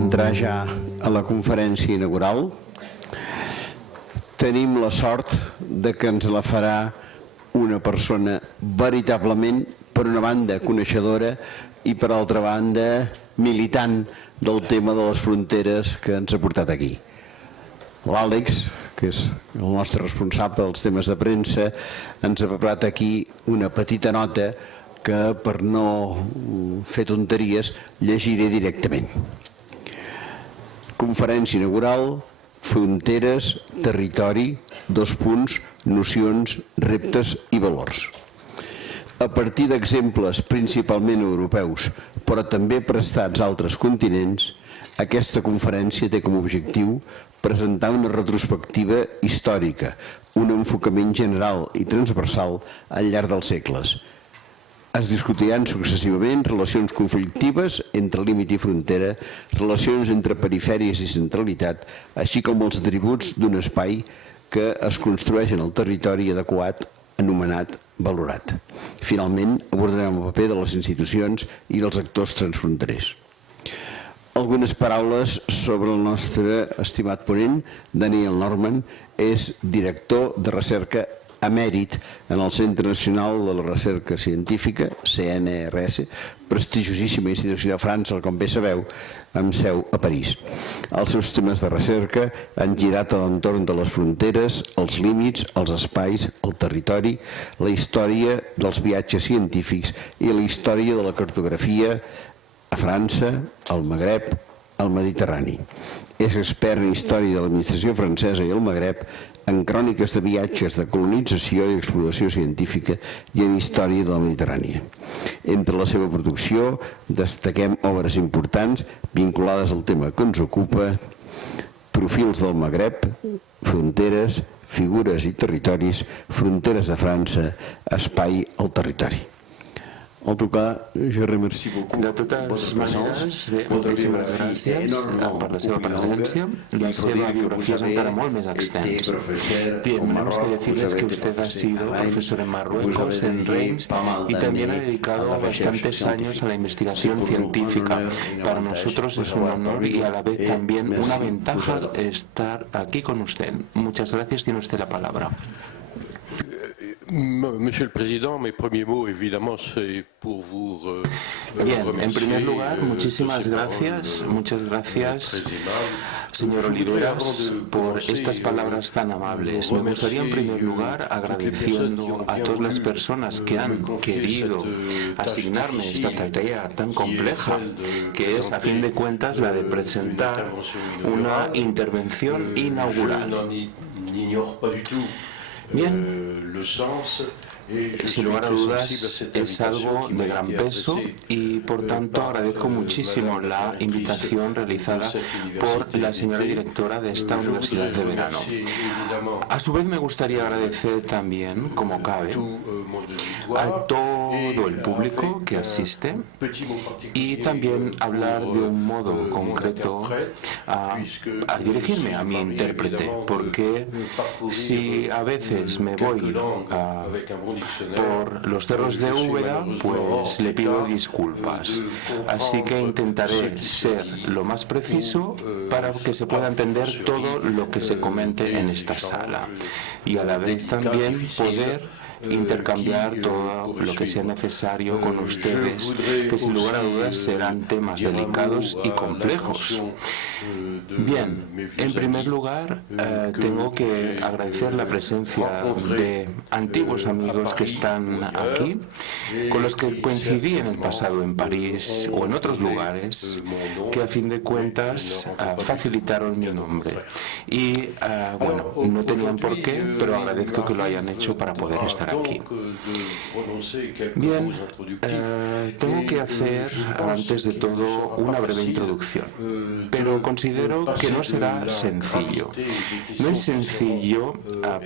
entrar ja a la conferència inaugural. Tenim la sort de que ens la farà una persona veritablement, per una banda, coneixedora i per altra banda, militant del tema de les fronteres que ens ha portat aquí. L'Àlex, que és el nostre responsable dels temes de premsa, ens ha preparat aquí una petita nota que, per no fer tonteries, llegiré directament. Conferència inaugural, fronteres, territori, nocions, reptes i valors. A partir d'exemples principalment europeus, però també prestats a altres continents, aquesta conferència té com a objectiu presentar una retrospectiva històrica, un enfocament general i transversal al llarg dels segles. Es discutiran successivament relacions conflictives entre límit i frontera, relacions entre perifèries i centralitat, així com els atributs d'un espai que es construeix en el territori adequat, anomenat valorat. Finalment, abordarem el paper de les institucions i dels actors transfronterers. Algunes paraules sobre el nostre estimat ponent, Daniel Norman, és director de recerca emèrit en el Centre Nacional de la Recerca Científica, CNRS, prestigiosíssima institució de França, com bé sabeu, amb seu a París. Els seus temes de recerca han girat a l'entorn de les fronteres, els límits, els espais, el territori, la història dels viatges científics i la història de la cartografia a França, al Magreb, al Mediterrani. És expert en història de l'administració francesa i el Magreb, en cròniques de viatges de colonització i exploració científica i en història de la Mediterrània. Entre la seva producció destaquem obres importants vinculades al tema que ens ocupa, Profils del Magreb, Fronteres, Figures i territoris, Fronteres de França, Espai al territori. En tout cas, je remercie beaucoup. De totes maneres, moltíssimes gràcies per la seva presència. La seva biografía es encara molt més extensa. Tenemos que decirles que usted ha sido profesor en Marruecos, en Reims, y también ha dedicado bastantes años a la investigación científica. Para nosotros es un honor y a la vez también una ventaja estar aquí con usted. Muchas gracias. Tiene usted la palabra. Monsieur le Président, mes premiers mots, évidemment, c'est pour vous Bien, en primer lugar, muchísimas gracias, muchas gracias, señor Oliveras, por estas palabras tan amables. Me gustaría, en primer lugar, agradeciendo a todas las personas que han querido asignarme esta tarea tan compleja, que es, a fin de cuentas, la de presentar una intervención inaugural. Bien, sin lugar a dudas es algo de gran peso y por tanto agradezco muchísimo la invitación realizada por la señora directora de esta universidad de verano. A su vez me gustaría agradecer también, como cabe, a todo el público que asiste y también hablar de un modo concreto a dirigirme a mi intérprete, porque si a veces me voy por los cerros de Úbeda, pues le pido disculpas. Así que intentaré ser lo más preciso para que se pueda entender todo lo que se comente en esta sala y a la vez también poder intercambiar todo lo que sea necesario con ustedes, que sin lugar a dudas serán temas delicados y complejos. Bien, en primer lugar tengo que agradecer la presencia de antiguos amigos que están aquí, con los que coincidí en el pasado en París o en otros lugares, que a fin de cuentas facilitaron mi nombre. Y bueno, no tenían por qué, pero agradezco que lo hayan hecho para poder estar aquí. Bien, tengo que hacer antes de todo una breve introducción, pero considero que no será sencillo. No es sencillo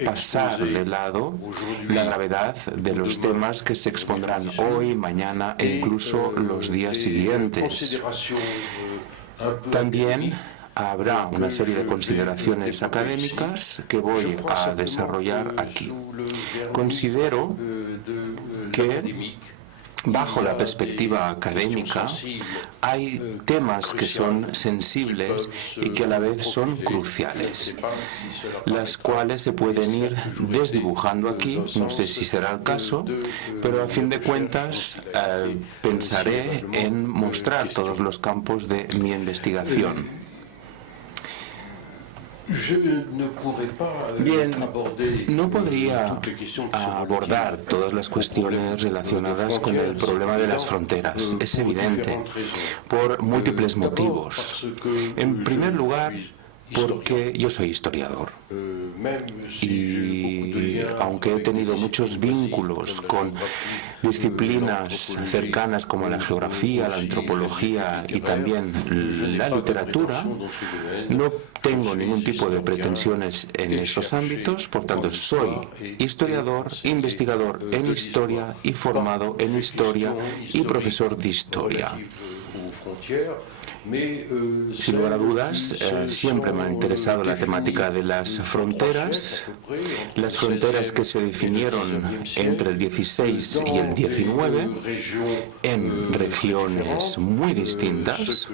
pasar de lado la gravedad de los temas que se expondrán hoy, mañana e incluso los días siguientes. También habrá una serie de consideraciones académicas que voy a desarrollar aquí. Considero que bajo la perspectiva académica, hay temas que son sensibles y que a la vez son cruciales, las cuales se pueden ir desdibujando aquí, no sé si será el caso, pero a fin de cuentas pensaré en mostrar todos los campos de mi investigación. Bien, no podría abordar todas las cuestiones relacionadas con el problema de las fronteras. Es evidente, por múltiples motivos. En primer lugar, porque yo soy historiador y aunque he tenido muchos vínculos con disciplinas cercanas como la geografía, la antropología y también la literatura, no tengo ningún tipo de pretensiones en esos ámbitos, por tanto soy historiador, investigador en historia y formado en historia y profesor de historia. Sin lugar a dudas, siempre me ha interesado la temática de las fronteras que se definieron entre el 16 y el 19 en regiones muy distintas,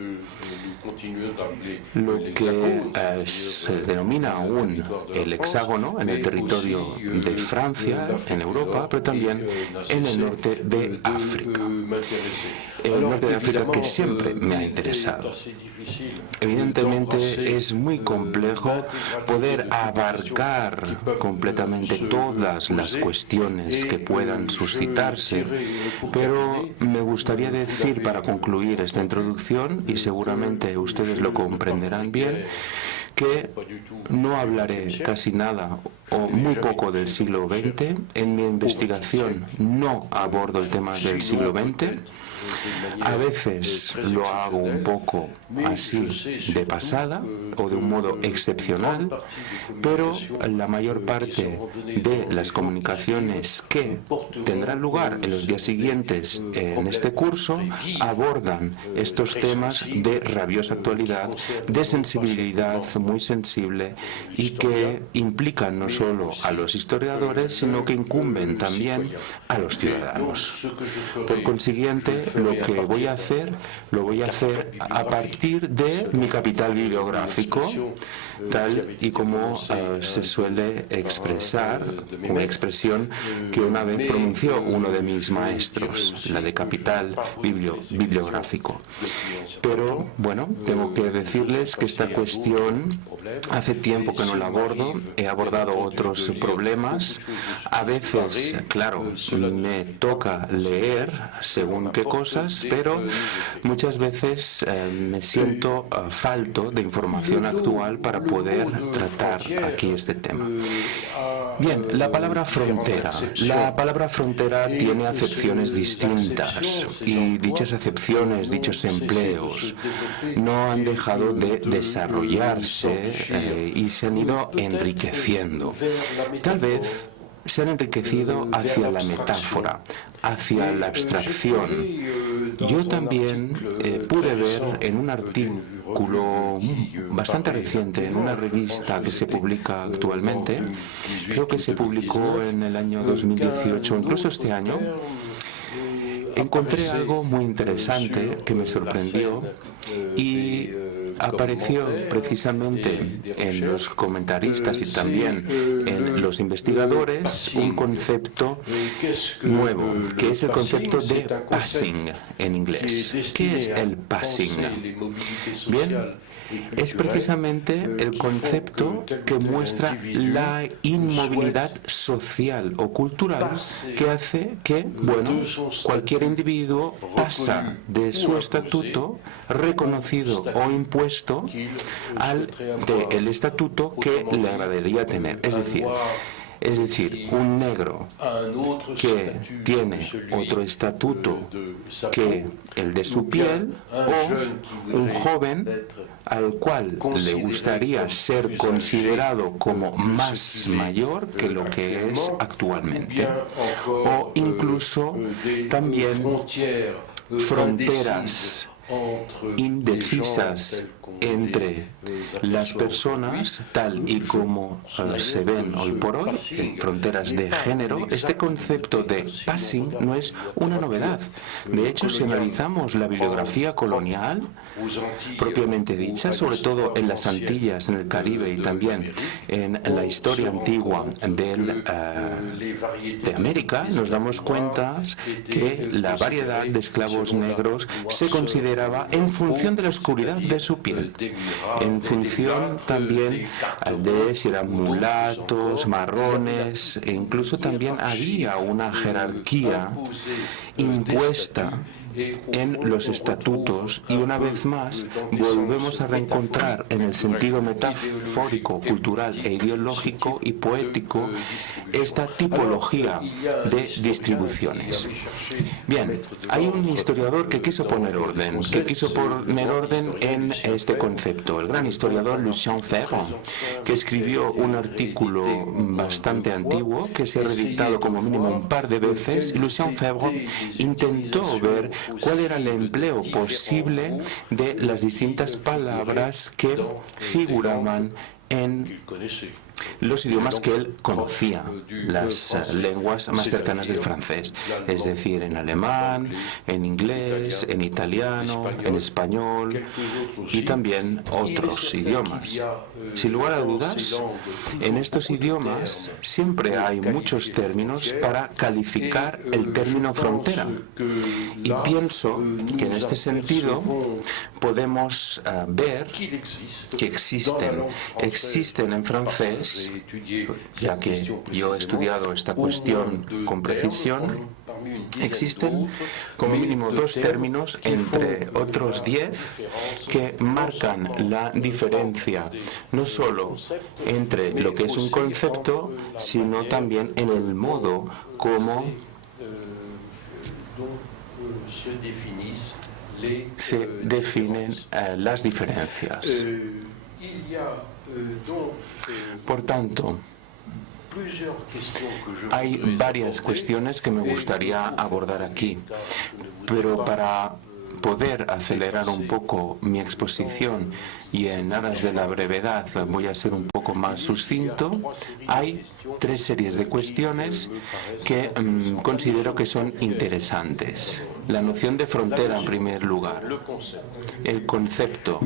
lo que se denomina aún el hexágono en el territorio de Francia, en Europa, pero también en el norte de África. El norte de África que siempre me ha interesado. Evidentemente es muy complejo poder abarcar completamente todas las cuestiones que puedan suscitarse, pero me gustaría decir para concluir esta introducción, y seguramente ustedes lo comprenderán bien, que no hablaré casi nada o muy poco del siglo XX. En mi investigación no abordo el tema del siglo XX. A veces lo hago un poco así de pasada o de un modo excepcional, pero la mayor parte de las comunicaciones que tendrán lugar en los días siguientes en este curso abordan estos temas de rabiosa actualidad, de sensibilidad muy sensible y que implican no solo a los historiadores, sino que incumben también a los ciudadanos. Por consiguiente, lo que voy a hacer, lo voy a hacer a partir de mi capital bibliográfico, tal y como se suele expresar, una expresión que una vez pronunció uno de mis maestros, la de capital bibliográfico. Pero, bueno, tengo que decirles que esta cuestión hace tiempo que no la abordo, he abordado otros problemas. A veces, claro, me toca leer según qué cosas, pero muchas veces me siento falto de información actual para poder tratar aquí este tema. Bien, la palabra frontera. La palabra frontera tiene acepciones distintas y dichas acepciones, dichos empleos, no han dejado de desarrollarse y se han ido enriqueciendo. Tal vez se han enriquecido hacia la metáfora, hacia la abstracción. Yo también pude ver en un artículo bastante reciente, en una revista que se publica actualmente, creo que se publicó en el año 2018, incluso este año, encontré algo muy interesante que me sorprendió y apareció precisamente en los comentaristas y también en los investigadores un concepto nuevo, que es el concepto de passing en inglés. ¿Qué es el passing? Bien, es precisamente el concepto que muestra la inmovilidad social o cultural que hace que, bueno, cualquier individuo pasa de su estatuto reconocido o impuesto al del estatuto que le agradaría tener. Es decir, un negro que tiene otro estatuto que el de su piel, o un joven al cual le gustaría ser considerado como más mayor que lo que es actualmente, o incluso también fronteras indecisas entre las personas tal y como se ven hoy por hoy, en fronteras de género. Este concepto de passing no es una novedad. De hecho, si analizamos la bibliografía colonial propiamente dicha, sobre todo en las Antillas, en el Caribe y también en la historia antigua de América, nos damos cuenta que la variedad de esclavos negros se consideraba en función de la oscuridad de su piel, en función también de si eran mulatos, marrones, e incluso también había una jerarquía impuesta en los estatutos, y una vez más volvemos a reencontrar en el sentido metafórico, cultural e ideológico y poético esta tipología de distribuciones. Bien, hay un historiador que quiso poner orden en este concepto, el gran historiador Lucien Febvre, que escribió un artículo bastante antiguo que se ha reeditado como mínimo un par de veces. Lucien Febvre intentó ver cuál era el empleo posible de las distintas palabras que figuraban en los idiomas que él conocía, las lenguas más cercanas del francés, es decir, en alemán, en inglés, en italiano, en español y también otros idiomas. Sin lugar a dudas, en estos idiomas siempre hay muchos términos para calificar el término frontera, y pienso que en este sentido podemos ver que existen en francés, ya que yo he estudiado esta cuestión con precisión, existen como mínimo dos términos entre otros 10 que marcan la diferencia no solo entre lo que es un concepto, sino también en el modo como se definen las diferencias. Por tanto, hay varias cuestiones que me gustaría abordar aquí, pero para poder acelerar un poco mi exposición y en aras de la brevedad voy a ser un poco más sucinto, hay 3 series de cuestiones que considero que son interesantes. La noción de frontera, en primer lugar, el concepto.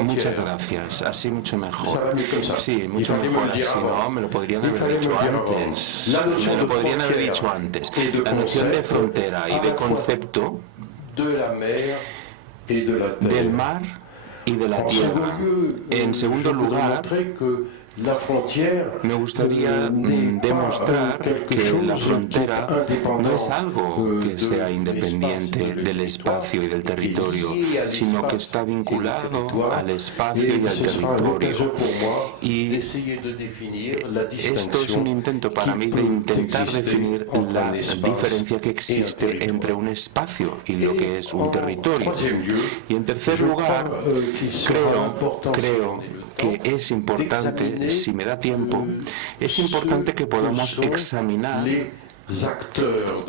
Muchas gracias, así mucho mejor. Sí, mucho mejor así, ¿no? Me lo podrían haber dicho antes. La noción de frontera y de concepto del mar y de la tierra. En segundo lugar, me gustaría demostrar que la frontera no es algo que sea independiente del espacio y del territorio, sino que está vinculado al espacio y al territorio. Y esto es un intento para mí de intentar definir la diferencia que existe entre un espacio y lo que es un territorio. Y en tercer lugar, creo que es importante, si me da tiempo, es importante que podamos examinar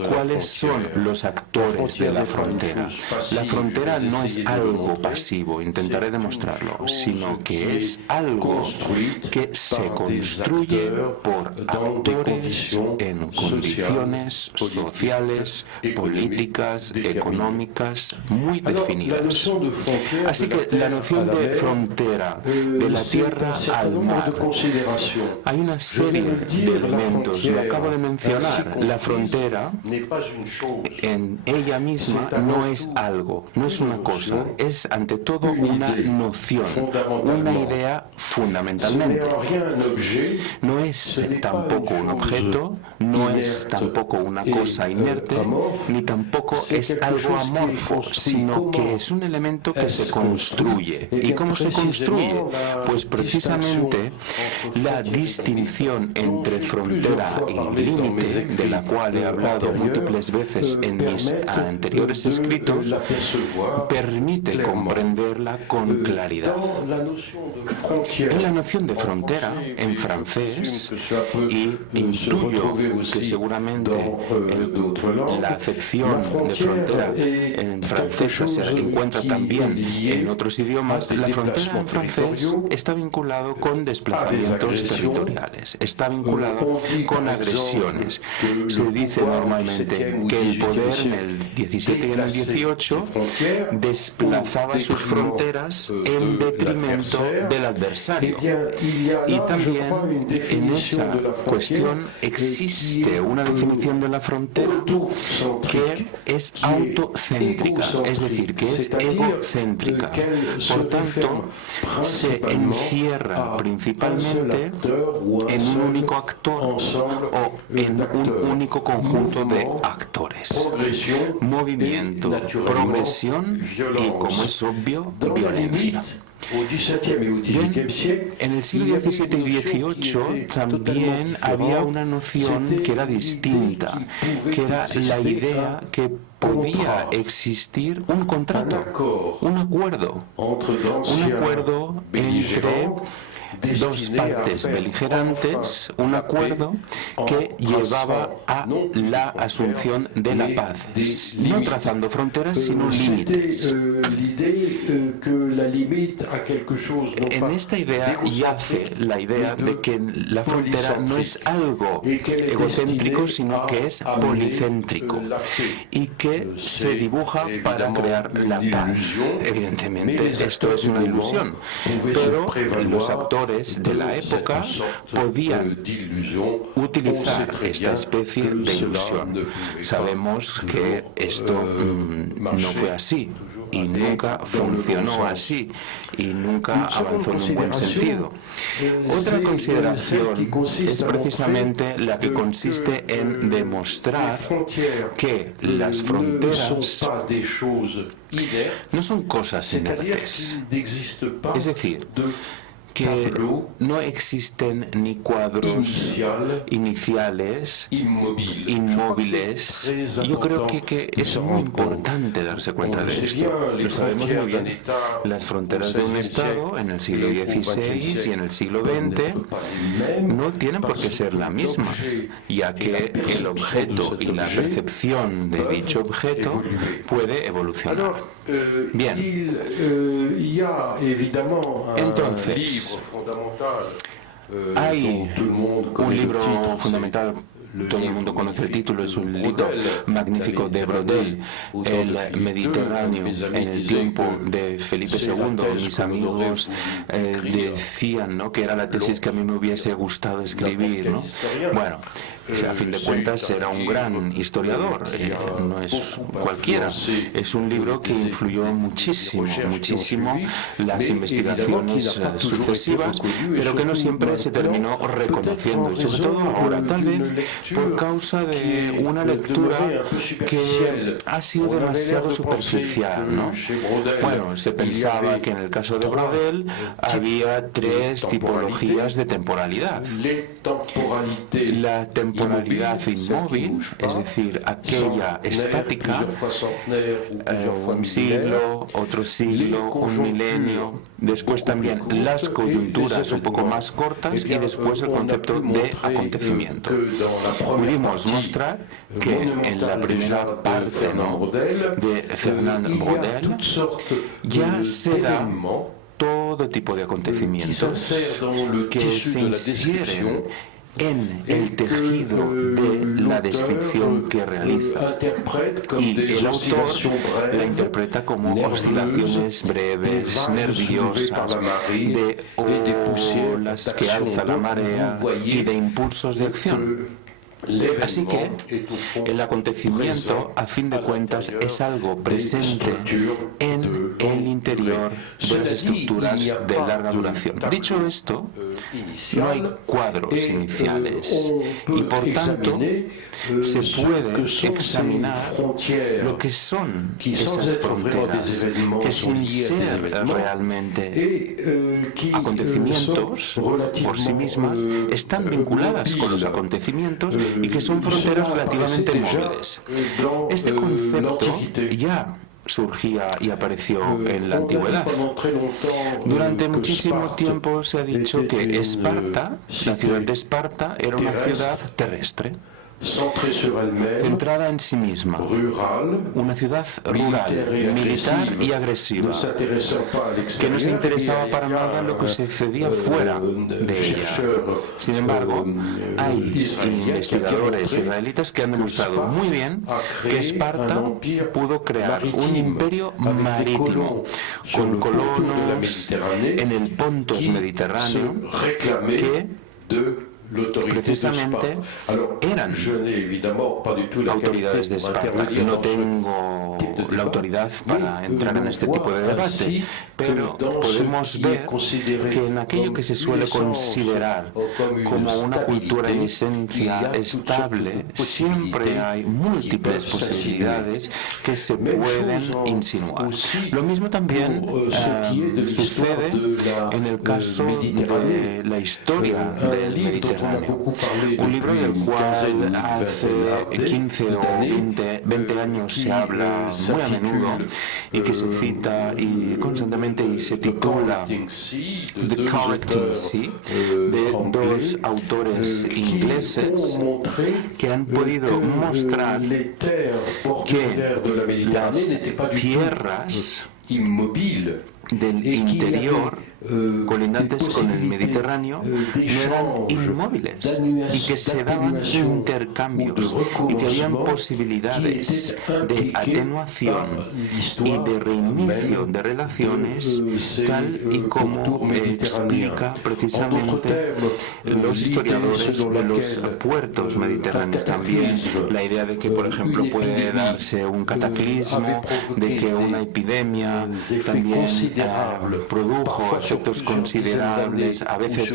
¿cuáles son los actores de la frontera? La frontera no es algo pasivo, intentaré demostrarlo, sino que es algo que se construye por actores en condiciones sociales, políticas, económicas muy definidas. Así que la noción de frontera, de la tierra al mar, hay una serie de elementos, lo acabo de mencionar. La frontera en ella misma no es algo, no es una cosa, es ante todo una noción, una idea fundamentalmente. No es tampoco un objeto, no es tampoco una cosa inerte, ni tampoco es algo amorfo, sino que es un elemento que se construye. ¿Y cómo se construye? Pues precisamente la distinción entre frontera y límite de la cual he hablado múltiples veces en mis anteriores escritos, permite comprenderla con claridad. En la noción de frontera, en francés, y intuyo que seguramente la acepción de frontera en francesa se encuentra también en otros idiomas, la frontera en francés está vinculado con desplazamientos territoriales, está vinculado con agresiones. Se dice normalmente que el poder en el 17 y en el 18 desplazaba sus fronteras en detrimento del adversario. Y también en esa cuestión existe una definición de la frontera que es autocéntrica, es decir, que es egocéntrica. Por tanto, se encierra principalmente en un único actor o en un único conjunto de actores. Movimiento, progresión y, como es obvio, violencia. Bien, en el siglo XVII y XVIII también había una noción que era distinta, que era la idea que podía existir un contrato, un acuerdo entre dos partes beligerantes, un acuerdo que llevaba a la asunción de la paz, no trazando fronteras, sino límites. En esta idea yace la idea de que la frontera no es algo egocéntrico, sino que es policéntrico y que se dibuja para crear la paz. Evidentemente, esto es una ilusión, pero los actores de la época podían utilizar esta especie de ilusión. Sabemos que esto no fue así y nunca funcionó así y nunca avanzó en un buen sentido. Otra consideración es precisamente la que consiste en demostrar que las fronteras no son cosas inertes. Es decir, que no existen ni cuadros iniciales, inmóviles. Yo creo que es muy importante darse cuenta de esto. Lo sabemos muy bien. Las fronteras de un Estado en el siglo XVI y en el siglo XX no tienen por qué ser la misma, ya que el objeto y la percepción de dicho objeto puede evolucionar. Bien. Entonces, hay un libro fundamental, todo el mundo conoce el título, es un libro magnífico de Brodel, El Mediterráneo en el tiempo de Felipe II. Mis amigos decían, ¿no?, que era la tesis que a mí me hubiese gustado escribir, ¿no? Bueno, a fin de cuentas era un gran historiador, no es cualquiera. Es un libro que influyó muchísimo las investigaciones sucesivas, pero que no siempre se terminó reconociendo, y sobre todo ahora, tal vez por causa de una lectura que ha sido demasiado superficial, ¿no? Bueno, se pensaba que en el caso de Brodel había tres tipologías de temporalidad. La temporalidad inmóvil, es decir, aquella estática, un siglo, otro siglo, un milenio, después también las coyunturas un poco más cortas y después el concepto de acontecimiento. Pudimos mostrar que en la primera parte, ¿no?, de Fernand Braudel ya se da todo tipo de acontecimientos que se insieren en el tejido de la descripción que realiza, y el autor la interpreta como oscilaciones breves, nerviosas, de olas que alza la marea y de impulsos de acción. Así que el acontecimiento, a fin de cuentas, es algo presente en el interior de las estructuras de larga duración. Dicho esto, no hay cuadros iniciales y, por tanto, se puede examinar lo que son esas fronteras, que sin ser realmente acontecimientos por sí mismas, están vinculadas con los acontecimientos, y que son fronteras relativamente móviles. Este concepto ya surgía y apareció en la antigüedad. Durante muchísimo tiempo se ha dicho que Esparta, la ciudad de Esparta, era una ciudad terrestre, centrada en sí misma, una ciudad rural, militar y agresiva, que no se interesaba para nada en lo que sucedía fuera de ella. Sin embargo, hay investigadores israelitas que han demostrado muy bien que Esparta pudo crear un imperio marítimo con colonos en el Pontos mediterráneo que precisamente eran autoridades de Esparta. No tengo la autoridad para entrar en este tipo de debate, pero podemos ver que en aquello que se suele considerar como una cultura en esencia estable, siempre hay múltiples posibilidades que se pueden insinuar. Lo mismo también sucede en el caso de la historia del Mediterráneo. Un libro del cual hace 15 o 20 años se habla muy a menudo y que se cita y constantemente y se titula The Collecting Sea, de dos autores ingleses que han podido mostrar que las tierras del interior colindantes con el Mediterráneo no eran inmóviles y que se daban intercambios y que habían posibilidades de atenuación y de reinicio de relaciones, tal y como explica precisamente los historiadores de los puertos mediterráneos. También la idea de que, por ejemplo, puede darse un cataclismo, de que una epidemia también produjo efectos considerables, a veces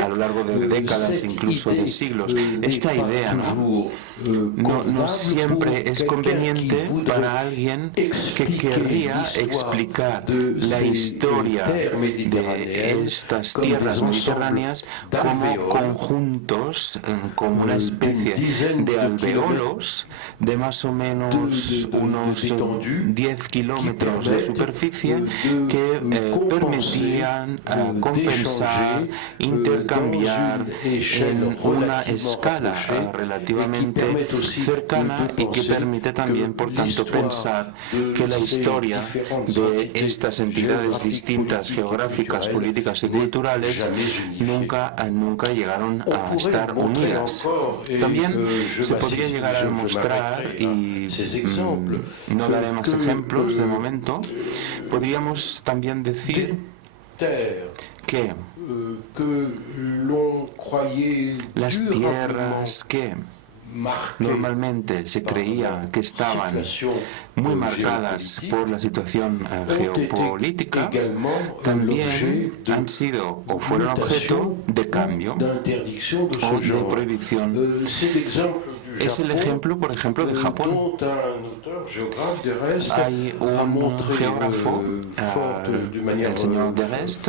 a lo largo de décadas, incluso de siglos. Esta idea no siempre es conveniente para alguien que querría explicar la historia de estas tierras mediterráneas como conjuntos, como una especie de alveolos de más o menos unos 10 kilómetros de superficie que permitían compensar, intercambiar en una escala relativamente cercana y que permite también, por tanto, pensar que la historia de estas entidades distintas geográficas, políticas y culturales nunca llegaron a estar unidas. También se podría llegar a demostrar, y no daré más ejemplos de momento, podríamos también decir que las tierras que normalmente se creía que estaban muy marcadas por la situación geopolítica, también han sido o fueron objeto de cambio o de prohibición. Es el ejemplo, por ejemplo, de Japón. Hay un geógrafo, el señor de Rest,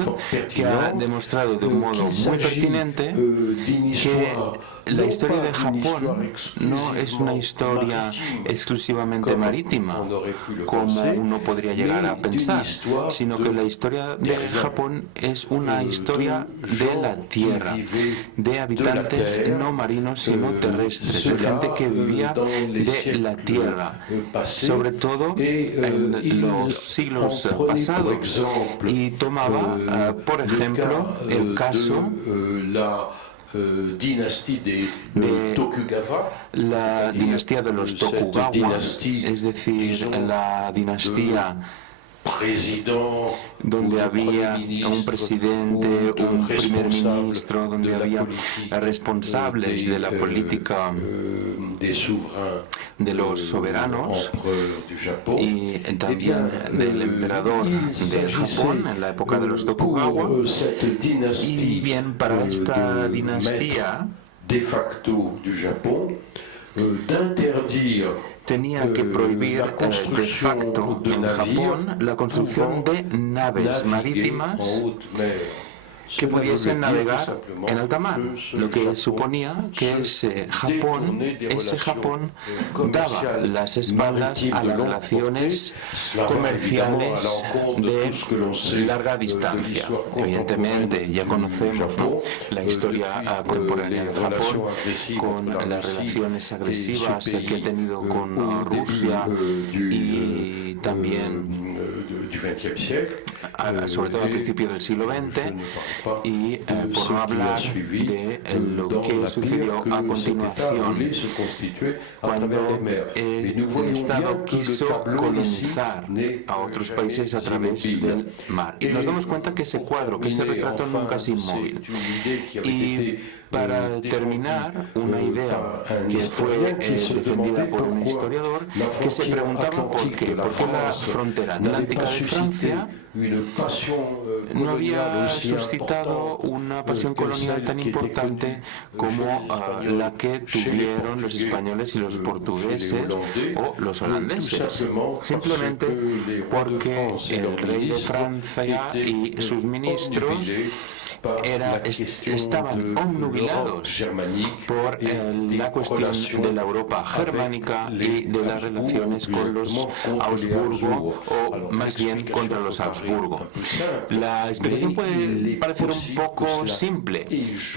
que ha demostrado de un modo muy pertinente que la historia de Japón no es una historia exclusivamente marítima, como uno podría llegar a pensar, sino que la historia de Japón es una historia de la tierra, de habitantes no marinos sino terrestres, de gente que vivía de la tierra, sobre todo en los siglos pasados, y tomaba, por ejemplo, el caso de la dinastía de los Tokugawa, es decir, la dinastía donde había un presidente, un primer ministro, donde había responsables de la política de los soberanos y también del emperador de Japón en la época de los Tokugawa. Y bien, para esta dinastía de facto du Japón d'interdire tenía que prohibir de facto en Japón la construcción de naves marítimas que pudiesen navegar en alta mar, lo que suponía que ese Japón daba las espaldas a las relaciones comerciales de larga distancia. Evidentemente, ya conocemos, ¿no?, la historia contemporánea de Japón con las relaciones agresivas que ha tenido con Rusia y también sobre todo al principio del siglo XX, y por no hablar de lo que sucedió a continuación cuando el Estado quiso colonizar a otros países a través del mar. Y nos damos cuenta que ese cuadro, que ese retrato nunca es inmóvil. Y para terminar, una idea que fue defendida por un historiador que se preguntaba por qué la frontera atlántica de Francia no había suscitado una pasión colonial tan importante como la que tuvieron los españoles y los portugueses o los holandeses, simplemente porque el rey de Francia y sus ministros estaban obnubilados por la cuestión de la Europa germánica y de las relaciones con los Habsburgo, o más bien contra los Habsburgo. La explicación puede parecer un poco simple,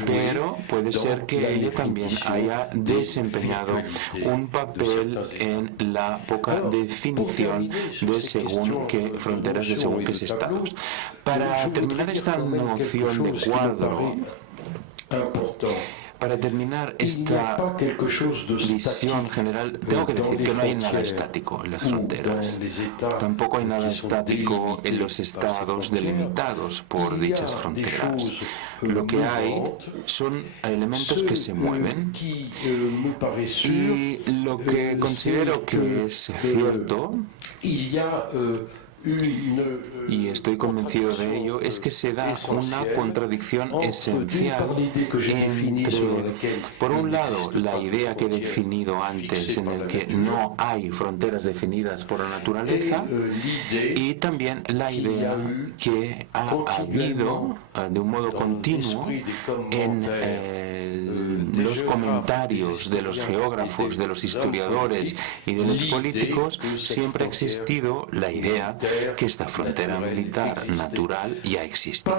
pero puede ser que ella también haya desempeñado un papel en la poca definición de según qué fronteras, de según qué estados. Para terminar esta noción de cuadro, para terminar esta visión general, tengo que decir que no hay nada estático en las fronteras. Tampoco hay nada estático en los estados delimitados por dichas fronteras. Lo que hay son elementos que se mueven, y lo que considero que es cierto, y estoy convencido de ello, es que se da una contradicción esencial entre, por un lado, la idea que he definido antes, en el que no hay fronteras definidas por la naturaleza, y también la idea que ha habido de un modo continuo en los comentarios de los geógrafos, de los historiadores y de los políticos. Siempre ha existido la idea que esta frontera militar natural ya existe.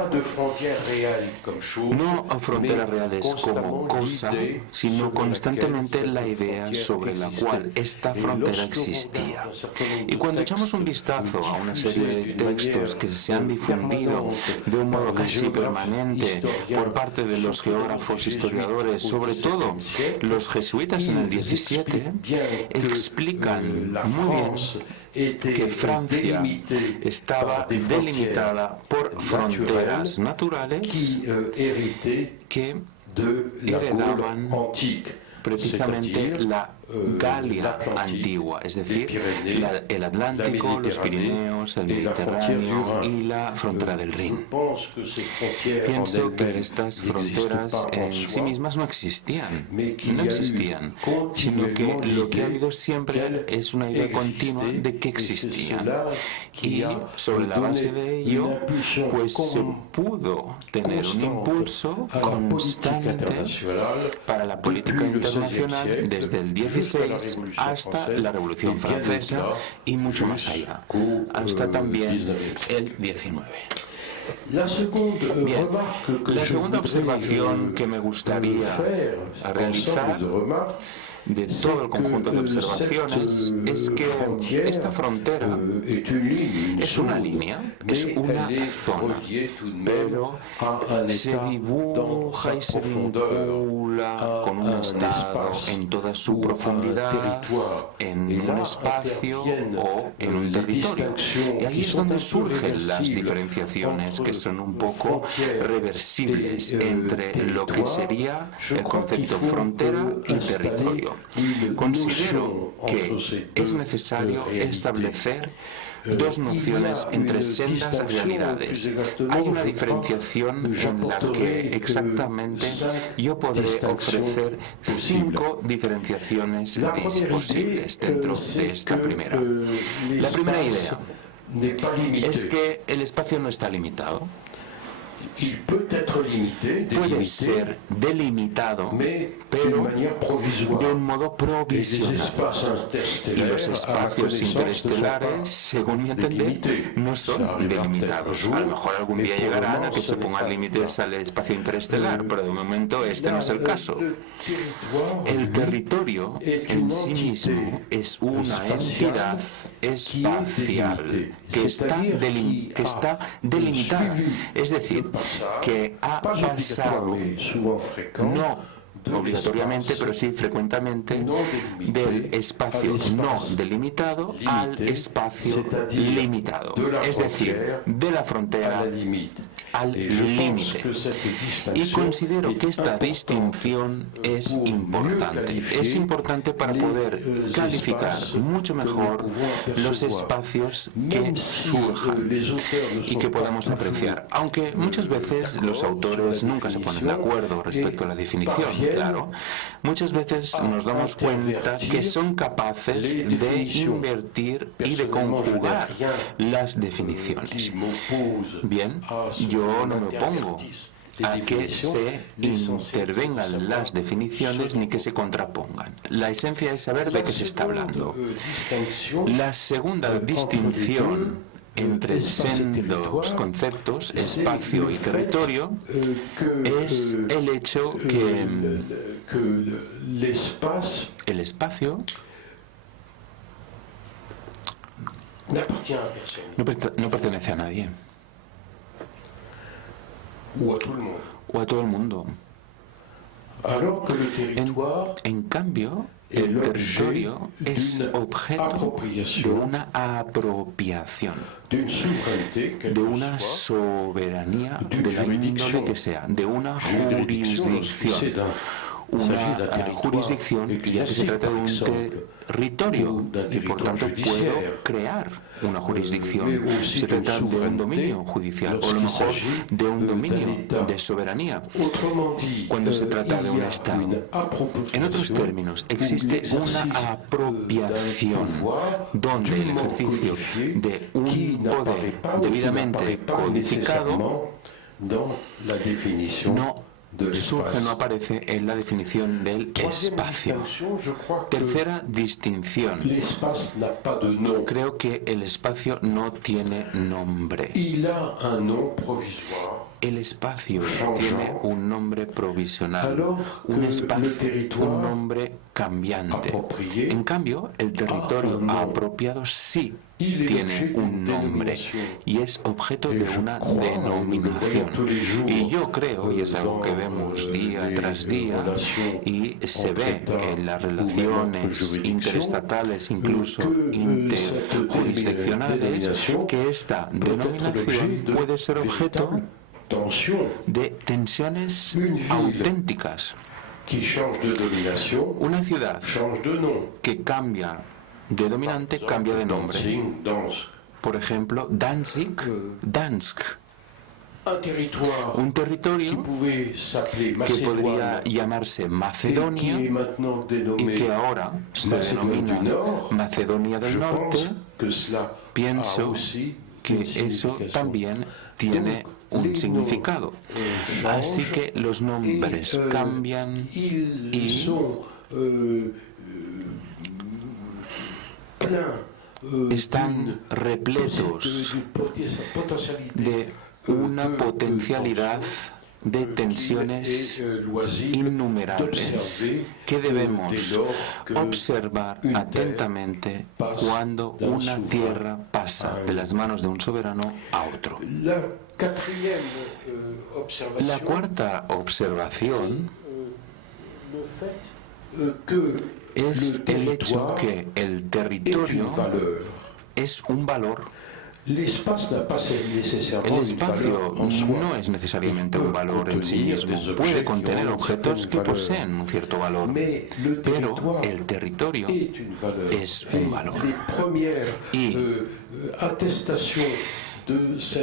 No fronteras reales como cosa, sino constantemente la idea sobre la cual esta frontera existía. Y cuando echamos un vistazo a una serie de textos que se han difundido de un modo casi permanente por parte de los geógrafos historiadores, sobre todo los jesuitas en el 17, explican muy bien que Francia estaba delimitada por fronteras naturales que heredaban precisamente la Galia antigua, es decir, el Atlántico, los Pirineos, el Mediterráneo y la frontera del Rin. Pienso que estas fronteras en sí mismas no existían, sino que lo que ha habido siempre es una idea continua de que existían. Y sobre la base de ello, pues se pudo tener un impulso constante para la política internacional desde el 16 hasta la Revolución Francesa y mucho más allá, hasta también el 19. Bien, la segunda observación que me gustaría realizar de todo el conjunto de observaciones es que esta frontera es una línea, es una zona, pero se dibuja y se vincula con un estado en toda su profundidad, en un espacio o en un territorio. Y ahí es donde surgen las diferenciaciones que son un poco reversibles entre lo que sería el concepto frontera y territorio. Considero que es necesario establecer dos nociones entre sendas realidades. Hay una diferenciación en la que exactamente yo podré ofrecer 5 diferenciaciones posibles dentro de esta primera. La primera idea es que el espacio no está limitado. Il peut être limité, puede délimité, ser delimitado, mais pero d'une manière provisoire. de un modo Et les provisional. espaces Y los interstellaires, à ma espacios connaissance, ne sont interestelares, pas según mi entender, délimités. no Ça son arrivera delimitados. peut-être un A lo jour, mejor algún mais día pour le llegarán a moment, que ce se n'est pongan pas límites al espacio interestelar, pero de momento este no es el caso. Le territoire, El lui, territorio est en une sí entité mismo es una spatiale entidad espacial délimitée. que está, C'est-à-dire que está delimitada, suivi es decir, le passage, que ha pas obligatoire, pasado, mais souvent fréquent, no de obligatoriamente, l'espace pero sí frecuentemente, no delimité del espacio al no espace delimitado al limité, espacio c'est-à-dire limitado, de la es decir, frontière de la à frontera la limite. al Et je pense límite. que cette Y distinction considero est que esta importante distinción es pour importante. mieux qualifier Es importante para poder les calificar espaces mucho que mejor nous pouvons apercevoir. los espacios que Même si, surjan les auteurs ne y sont que pas podamos toujours, apreciar. Aunque muchas veces los autores nunca se ponen de acuerdo respecto a la definición, claro. Muchas veces nos damos cuenta que son capaces de invertir y de conjugar las definiciones. Bien, yo no me opongo a que se intervengan las definiciones ni que se contrapongan. La esencia es saber de qué se está hablando. La segunda distinción entre sendos conceptos, espacio y territorio, es el hecho que el espacio no pertenece a nadie o a todo el mundo. En cambio, el territorio es objeto de una apropiación, de una soberanía de la índole que sea, de una jurisdicción. Una jurisdicción, y ya que se trata de un territorio, y por tanto puedo crear una jurisdicción. Se trata de un dominio judicial, o a lo mejor de un dominio de soberanía, cuando se trata de un Estado. En otros términos, existe una apropiación donde el ejercicio de un poder debidamente codificado no aparece en la definición del espacio. Tercera distinción. Creo que el espacio no tiene nombre. El espacio tiene un nombre provisional, un nombre cambiante. En cambio, el territorio apropiado sí tiene un nombre y es objeto de una denominación. Y yo creo, y es algo que vemos día tras día y se ve en las relaciones interestatales, incluso interjurisdiccionales, que esta denominación puede ser objeto de tensiones auténticas. Una ciudad que cambia de dominante, cambia de nombre. Por ejemplo, Danzig, Dansk. Un territorio que podría llamarse Macedonia y que ahora se denomina Macedonia del Norte. Pienso que eso también tiene un significado. Así que los nombres cambian y están repletos de una potencialidad de tensiones innumerables que debemos observar atentamente cuando una tierra pasa de las manos de un soberano a otro. La cuarta observación es el hecho que el territorio es un valor. El espacio no es necesariamente un valor en sí mismo. Puede contener objetos que poseen un cierto valor, pero el territorio es un valor. Y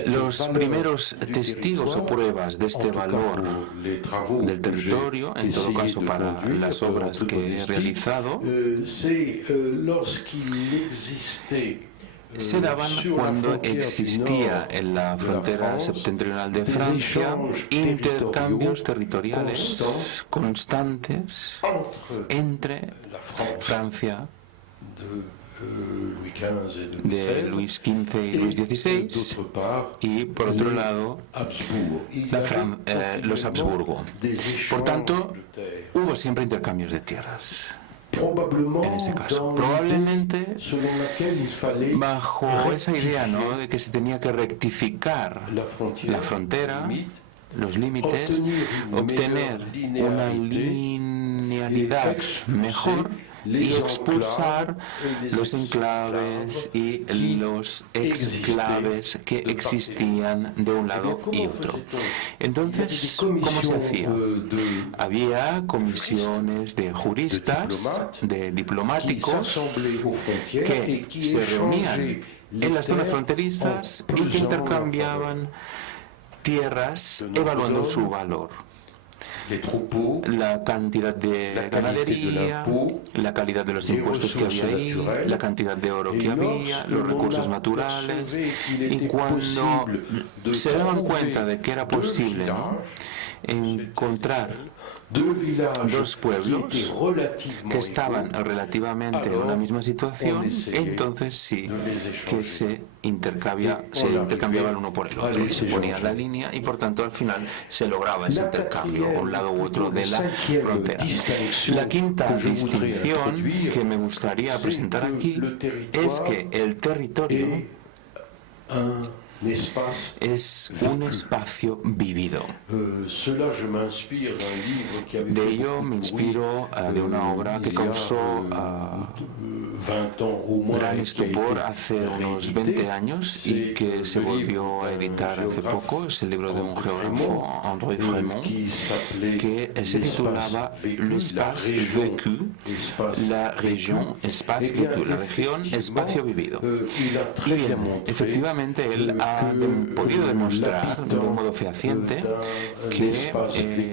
los primeros testigos o pruebas de este valor del territorio, en todo caso para las obras que he realizado, se daban cuando existía en la frontera septentrional de Francia intercambios territoriales constantes entre Francia de Luis XV y Luis XVI y, por otro lado, los Habsburgo. Por tanto, hubo siempre intercambios de tierras. En ese caso, probablemente bajo esa idea, ¿no?, de que se tenía que rectificar la frontera, los límites, obtener una linealidad mejor y expulsar los enclaves y los exclaves que existían de un lado y otro. Entonces, ¿cómo se hacía? Había comisiones de juristas, de diplomáticos, que se reunían en las zonas fronterizas y que intercambiaban tierras evaluando su valor. La cantidad de ganadería, la calidad de los impuestos que había ahí, la cantidad de oro que había, los recursos naturales. Y cuando se daban cuenta de que era posible, ¿no?, encontrar dos pueblos que estaban relativamente en una misma situación, entonces sí que se intercambiaba el uno por el otro, se ponía la línea y por tanto al final se lograba ese intercambio a un lado u otro de la frontera. La quinta distinción que me gustaría presentar aquí es que el territorio es un espacio vivido. De ello me inspiro de una obra que causó gran estupor hace unos 20 años y que se volvió a editar hace poco. Es el libro de un geógrafo, André Frémont, que se titulaba L'Espace Vécu, la región Espace Vécu, la región espacio vivido. Y bien, efectivamente él ha podido demostrar de un modo fehaciente que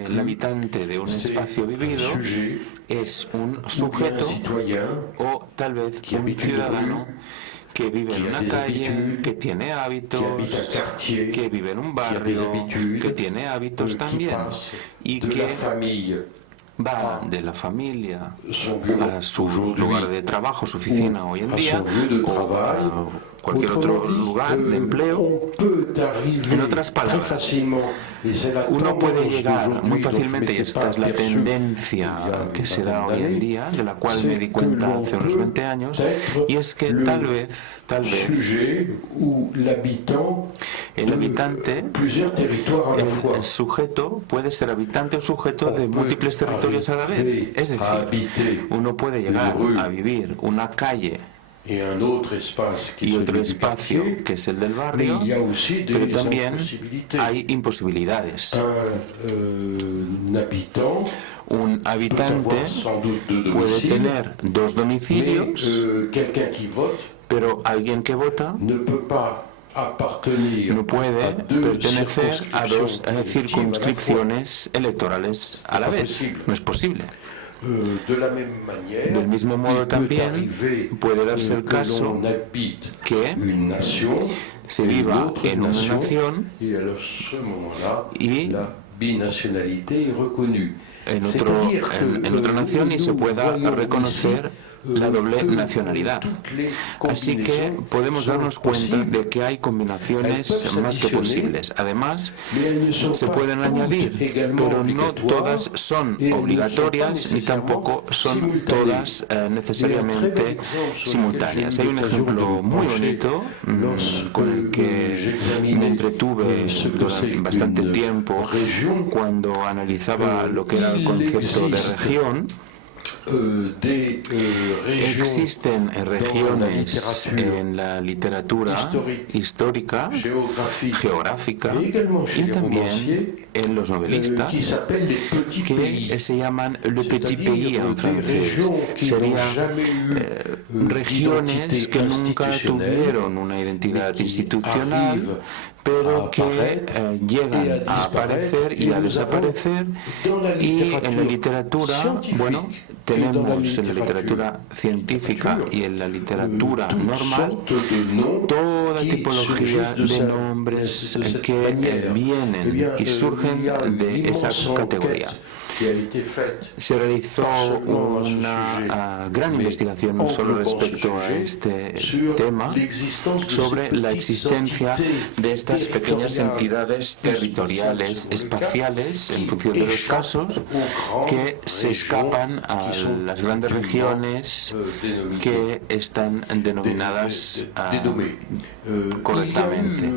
el habitante de un espacio vivido es un sujeto o tal vez un ciudadano que vive en una calle, que tiene hábitos, que vive en un barrio, que tiene hábitos también y que va de la familia a su lugar de trabajo, su oficina hoy en día, o a cualquier otro lugar de empleo. En otras palabras, uno puede llegar muy fácilmente, y esta es la tendencia que se da hoy en día, de la cual me di cuenta hace unos 20 años, y es que tal vez el habitante, el sujeto, puede ser habitante o sujeto de múltiples territorios a la vez. Es decir, uno puede llegar a vivir una calle y otro espacio que es el del barrio, pero también hay imposibilidades. Un habitante puede tener dos domicilios, pero alguien que vota no puede pertenecer a dos circunscripciones electorales a la vez. No es posible. Del mismo modo también puede darse el caso que se viva en una nación y en otra nación y se pueda reconocer la doble nacionalidad. Así que podemos darnos cuenta de que hay combinaciones más que posibles. Además, se pueden añadir, pero no todas son obligatorias ni tampoco son todas necesariamente simultáneas. Hay un ejemplo muy bonito con el que me entretuve durante bastante tiempo cuando analizaba lo que era el concepto de región. Existen regiones en la literatura histórica, geográfica y también en los novelistas que se llaman le petit pays en francés. Serían regiones que nunca tuvieron una identidad institucional, pero que llegan a aparecer y a desaparecer. Y en la literatura, bueno, tenemos en la literatura científica y en la literatura normal toda tipología de nombres que vienen y surgen de esa categoría. Se realizó una gran investigación no solo respecto a este tema, sobre la existencia de estas pequeñas entidades territoriales, espaciales, en función de los casos, que se escapan a las grandes regiones que están denominadas correctamente.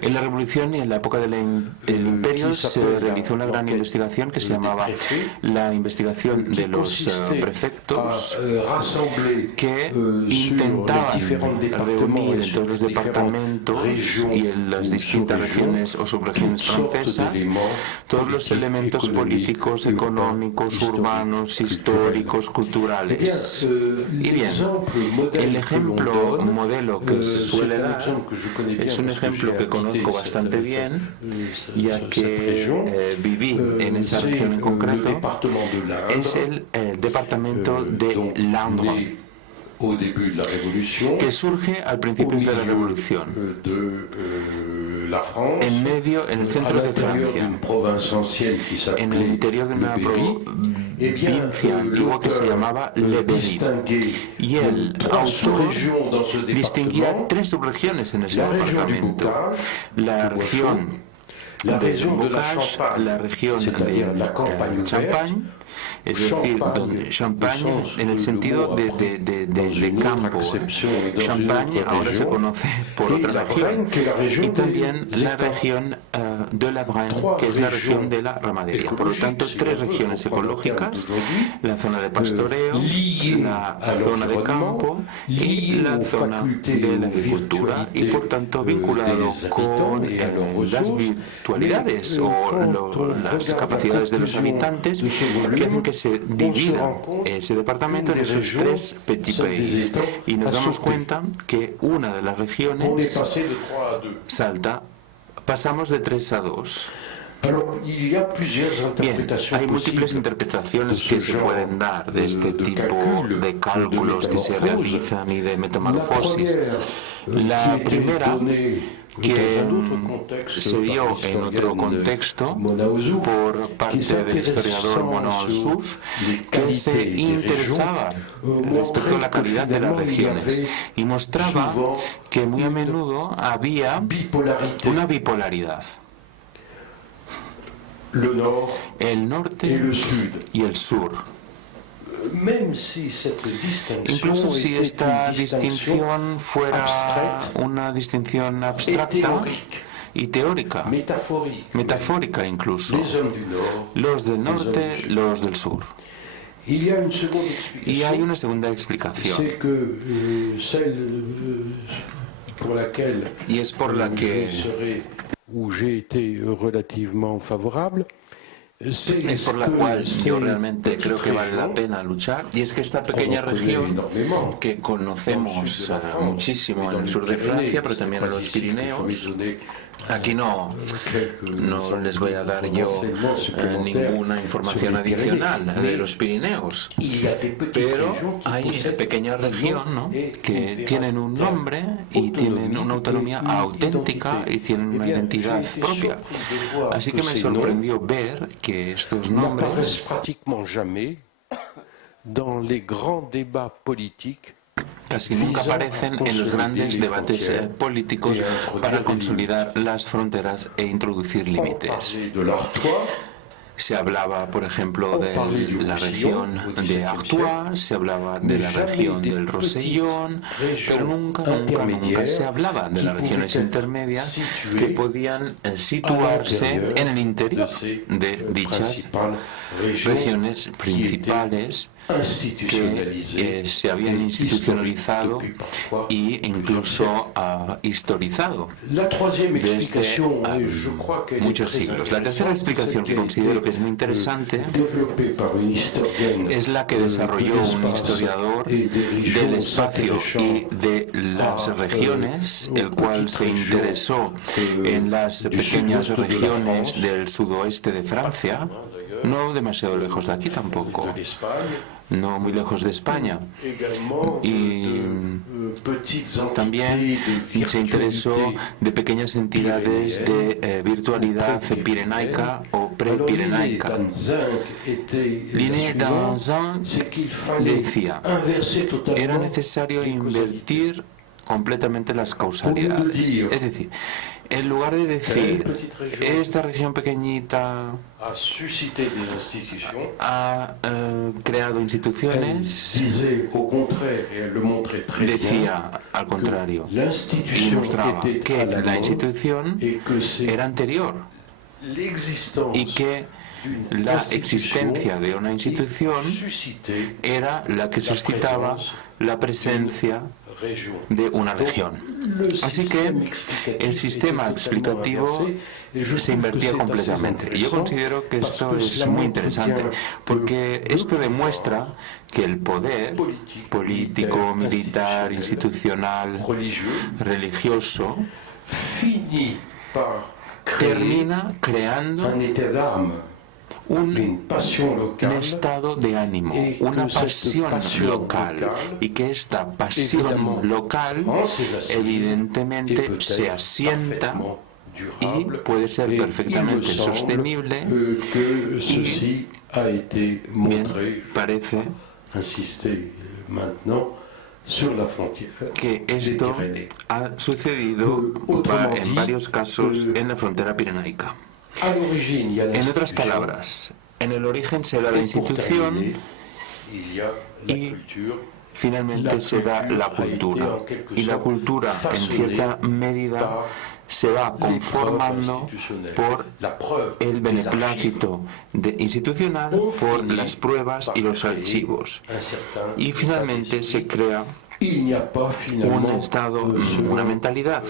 En la Revolución y en la época del Imperio se realizó una gran investigación que se llamaba la investigación de los prefectos, que intentaban reunir en todos los departamentos y en las distintas regiones o subregiones francesas todos los elementos políticos, económicos, urbanos, históricos, culturales. Y bien, el ejemplo modelo que se suele dar es un ejemplo que conozco bastante bien, ya que viví en esa región en concreto. Es el departamento de Landre, que surge al principio de la Revolución, en el centro de Francia, en el interior de una provincia antigua que se llamaba Le Berry. Y el autor distinguía tres subregiones en ese departamento: la región de Bocage, la región de Champagne, es decir, donde Champagne en el sentido de campo. Champagne ahora se conoce por otra región, y también la región de la Brenne, que es la región de la ramadería. Por lo tanto, tres regiones ecológicas: la zona de pastoreo, la zona de campo y la zona de la agricultura, y por tanto vinculado con las virtualidades o las capacidades de los habitantes, que hacen que se divida ese departamento en esos tres petits pays. Y nos damos cuenta que una de las regiones salta, pasamos de 3 a 2. Bien, hay múltiples interpretaciones que se pueden dar de este tipo de cálculos que se realizan y de metamorfosis. La primera, que se dio en otro contexto por parte del historiador Monod-Souf, que se interesaba respecto a la calidad de las regiones y mostraba que muy a menudo había una bipolaridad: el norte y el sur. Incluso si esta distinción fuera una distinción abstracta y teórica, metafórica incluso, los del norte, los del sur. Y hay una segunda explicación, y es por la que es por la cual yo realmente creo que vale la pena luchar, y es que esta pequeña región que conocemos muchísimo en el sur de Francia, pero también en los Pirineos, aquí no les voy a dar yo ninguna información adicional de los Pirineos, pero hay pequeñas regiones, ¿no?, que tienen un nombre y tienen una autonomía auténtica y tienen una identidad propia. Así que me sorprendió ver que estos nombres casi nunca aparecen en los grandes debates políticos para consolidar las fronteras e introducir límites. Se hablaba, por ejemplo, de la región de Artois, se hablaba de la región del Rosellón, pero nunca se hablaba de las regiones intermedias que podían situarse en el interior de dichas regiones principales, que se habían institucionalizado e incluso historizado desde muchos siglos. La tercera explicación que considero que es muy interesante es la que desarrolló un historiador del espacio y de las regiones, el cual se interesó en las pequeñas regiones del sudoeste de Francia, no demasiado lejos de aquí tampoco, no muy lejos de España, y también se interesó de pequeñas entidades de virtualidad pirenaica o prepirenaica. Liné Danzin decía: era necesario invertir completamente las causalidades, es decir, en lugar de decir esta región pequeñita ha creado instituciones, decía al contrario y mostraba que la institución era anterior y que la existencia de una institución era la que suscitaba la presencia de una región. Así que el sistema explicativo se invertía completamente. Y yo considero que esto es muy interesante, porque esto demuestra que el poder político, militar, institucional, religioso, termina creando un estado de ánimo, una pasión local, y que esta pasión local evidentemente se asienta y puede ser perfectamente sostenible y, bien, parece que esto ha sucedido en varios casos en la frontera pirenaica. En otras palabras, en el origen se da la institución y finalmente se da la cultura. Y la cultura, en cierta medida, se va conformando por el beneplácito institucional, por las pruebas y los archivos. Y finalmente se crea un estado, una mentalidad.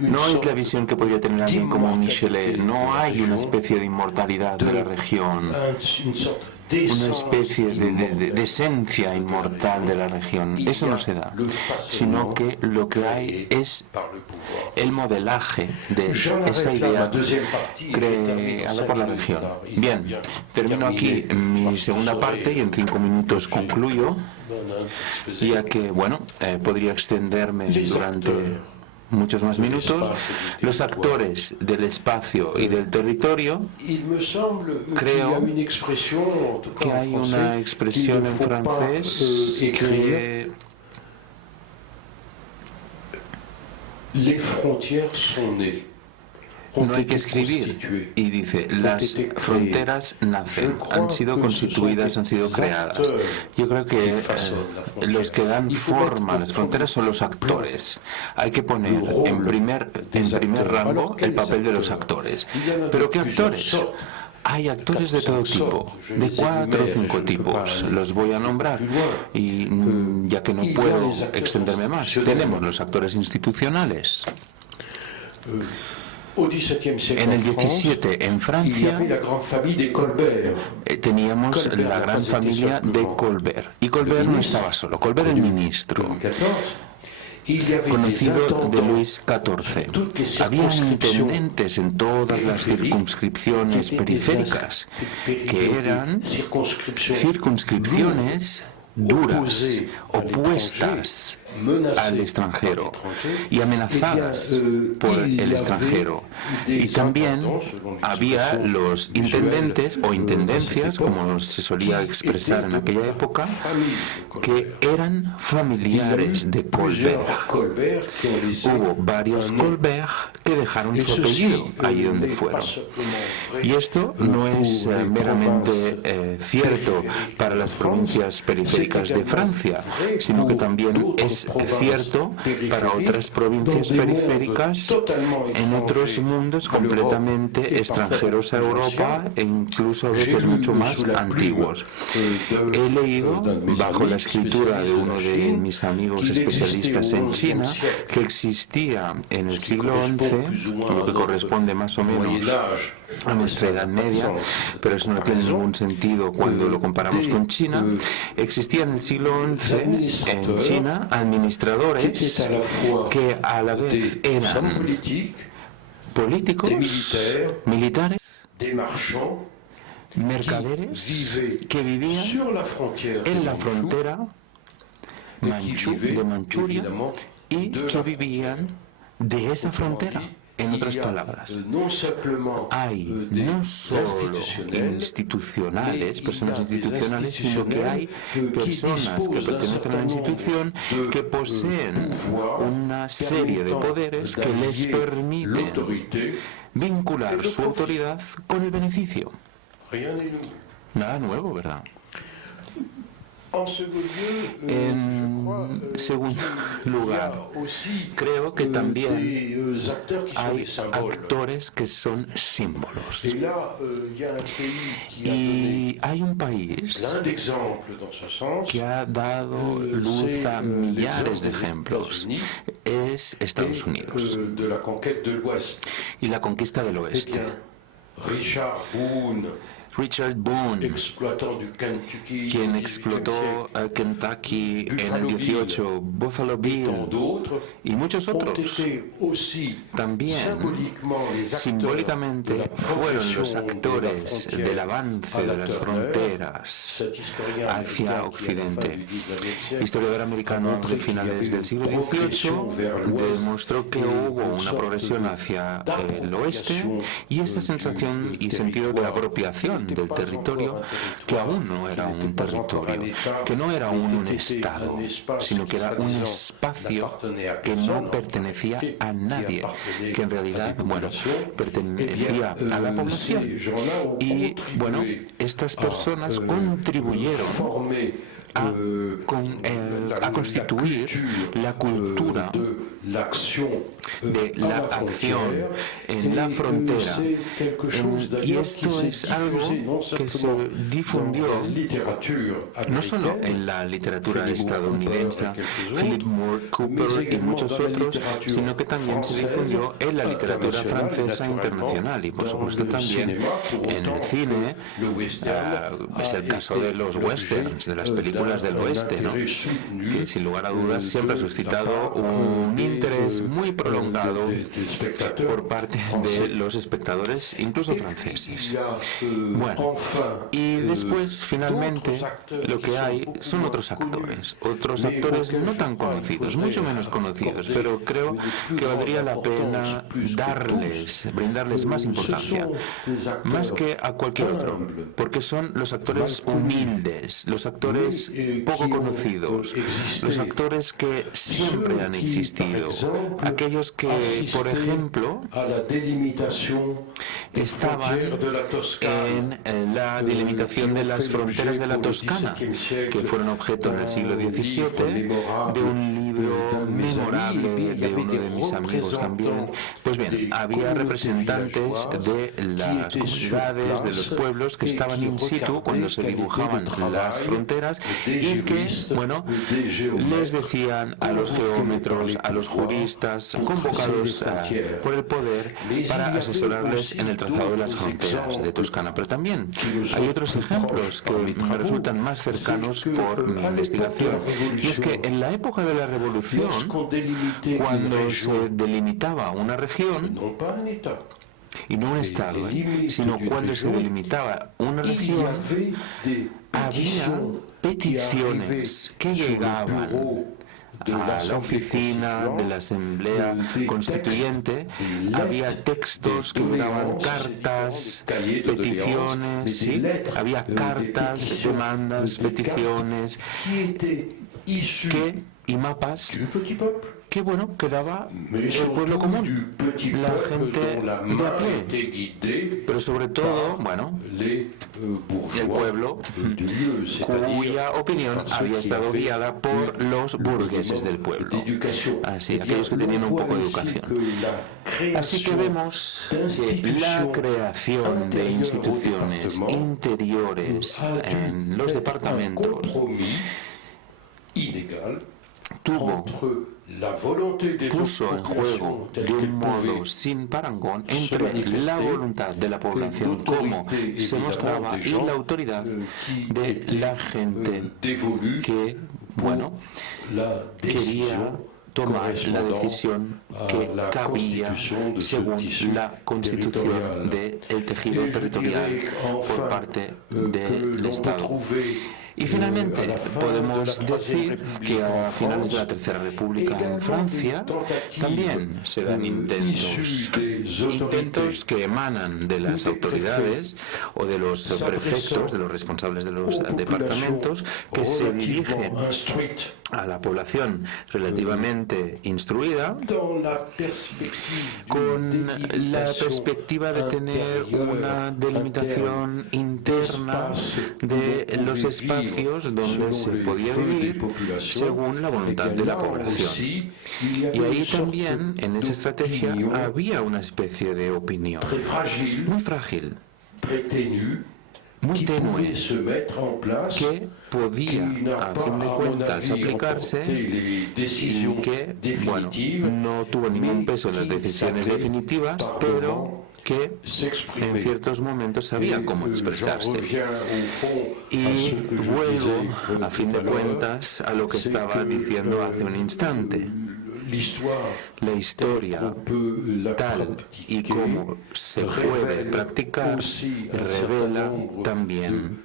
No es la visión que podría tener alguien como Michelet. No hay una especie de inmortalidad de la región, una especie de esencia inmortal de la región. Eso no se da, sino que lo que hay es el modelaje de esa idea creada por la región. Bien, termino aquí mi segunda parte y en 5 minutos concluyo, ya que, bueno, podría extenderme durante muchos más minutos. Los actores del espacio y del territorio, creo que hay una expresión en francés que no hay que escribir, y dice: las fronteras nacen, han sido constituidas, han sido creadas. Yo creo que los que dan forma a las fronteras son los actores. Hay que poner en primer rango el papel de los actores. ¿Pero qué actores? Hay actores de todo tipo, de 4 o 5 tipos. Los voy a nombrar, y ya que no puedo extenderme más. Tenemos los actores institucionales. En el 17, en Francia, teníamos la gran familia de Colbert. Y Colbert no estaba solo. Colbert, el ministro, conocido de Luis XIV. Había intendentes en todas las circunscripciones periféricas, que eran circunscripciones duras, opuestas al extranjero y amenazadas por el extranjero. Y también había los intendentes o intendencias, como se solía expresar en aquella época, que eran familiares de Colbert. Hubo varios Colbert que dejaron su apellido allí donde fueron. Y esto no es meramente cierto para las provincias periféricas de Francia, sino que también es es cierto para otras provincias periféricas en otros mundos completamente extranjeros a Europa e incluso a veces mucho más antiguos. He leído, bajo la escritura de uno de mis amigos especialistas en China, que existía en el siglo XI, lo que corresponde más o menos a nuestra Edad Media, pero eso no tiene ningún sentido cuando lo comparamos con China. Existía en el siglo XI en China administradores que a la vez eran políticos, militares, mercaderes que vivían en la frontera de Manchuria y que vivían de esa frontera. En otras palabras, hay no solo institucionales, personas institucionales, sino que hay personas que pertenecen a la institución que poseen una serie de poderes que les permiten vincular su autoridad con el beneficio. Nada nuevo, ¿verdad? En segundo lugar, creo que también hay actores que son símbolos. Y hay un país que ha dado luz a millares de ejemplos. Es Estados Unidos y la conquista del oeste. Richard Boone, quien explotó Kentucky en el 18, Buffalo Bill y muchos otros, también simbólicamente fueron los actores del avance de las fronteras hacia Occidente. El historiador americano de finales del siglo XVIII demostró que hubo una progresión hacia el oeste y esta sensación y sentido de apropiación del territorio, que aún no era un territorio, que no era un estado, sino que era un espacio que no pertenecía a nadie, que en realidad, bueno, pertenecía a la población. Y, bueno, estas personas contribuyeron a constituir la cultura de la acción en la frontera. Y esto es algo que se difundió no solo en la literatura estadounidense, Philip Moore Cooper y muchos otros, sino que también se difundió en la literatura francesa internacional y por supuesto también en el cine. Es el caso de los westerns, de las películas del oeste, ¿no? Que sin lugar a dudas siempre ha suscitado un interés muy prolongado por parte de los espectadores, incluso franceses. Bueno, y después, finalmente, lo que hay son otros actores no tan conocidos, mucho menos conocidos, pero creo que valdría la pena brindarles más importancia, más que a cualquier otro, porque son los actores humildes, los actores poco conocidos, los actores que siempre han existido, aquellos que, por ejemplo, estaban en la delimitación de las fronteras de la Toscana, que fueron objeto en el siglo XVII de un libro memorable de uno de mis amigos también. Pues bien, había representantes de las comunidades, de los pueblos que estaban in situ cuando se dibujaban las fronteras y que, bueno, les decían a los geómetros, a los juristas, convocados por el poder para asesorarles en el trazado de las fronteras de Toscana. Pero también hay otros ejemplos que me resultan más cercanos por mi investigación. Y es que en la época de la Revolución, cuando se delimitaba una región, y no un estado, sino cuando se delimitaba una región, había peticiones que llegaban a la oficina de la Asamblea Constituyente, había textos que llegaban, cartas, peticiones, ¿sí? Había cartas, demandas, peticiones y mapas que bueno, quedaba mais el pueblo surtout común, du petit la peuple gente dont la de a main pie, était guidée pero sobre todo, par bueno, les bourgeois el pueblo du lieu, c'est-à-dire cuya opinión par ceux había qui estado avaient guiada por eu los le burgueses del minimum pueblo. d'éducation. Así, Eh bien, aquellos que tenían nous un poco de voyons ici educación. que la Así que création vemos que la d'institutions creación de intérieures au instituciones département interiores a dû en los être un departamentos compromis inégal tuvo, entre la volonté des puso en juego populations telle de qu'elle un modo pouvait sin parangón se entre manifester, la voluntad de la población como l'autorité, se évidemment, mostraba des y gens, la autoridad qui de étaient, la gente dévolus que, bueno, la quería décision tomar la correspondant decisión à que la cabía constitution de ce según tissu la constitución territorial. del tejido Et je territorial dirais enfin, por parte que del l'on peut Estado. trouver Y finalmente à la fin podemos de la Troisième decir République que a en finales de la France, Tercera República en également Francia des tentatives, también se dan issues des intentos que emanan de las des autoridades o de los prefectos, de los responsables de los departamentos, que se dirigen instruites a la población relativamente instruida dans la perspective con d'une la délimitation perspectiva de tener intérieure, una delimitación interna de los espacios donde se podía vivir según la voluntad de la población. Y ahí también, en esa estrategia, había una especie de opinión très fragile, muy frágil, très ténue, muy qui tenue, pouvait se mettre en place, que podía, qui n'a a pas, fin de à mon cuentas, avis, aplicarse emporté les y décisions que, bueno, définitives, no tuvo ningún mais peso en las qui decisiones savait definitivas, par pero moments que s'exprimer. en ciertos momentos sabía cómo J'en expresarse. reviens au fond à Y ce que je vuelvo, disais a fin de tout à l'heure, cuentas, a lo que c'est estaba que, diciendo hace un instante. La historia tal y como se puede practicar revela también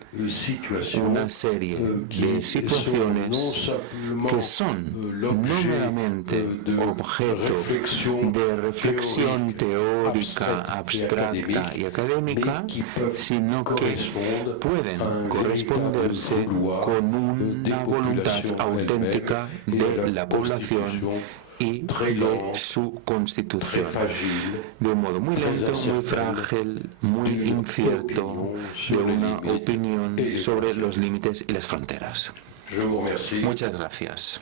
una serie de situaciones que son no meramente objeto de reflexión teórica, abstracta y académica, sino que pueden corresponderse con una voluntad auténtica de la población y de su constitución, de un modo muy lento, muy frágil, muy incierto, de una opinión sobre los límites y las fronteras. Muchas gracias.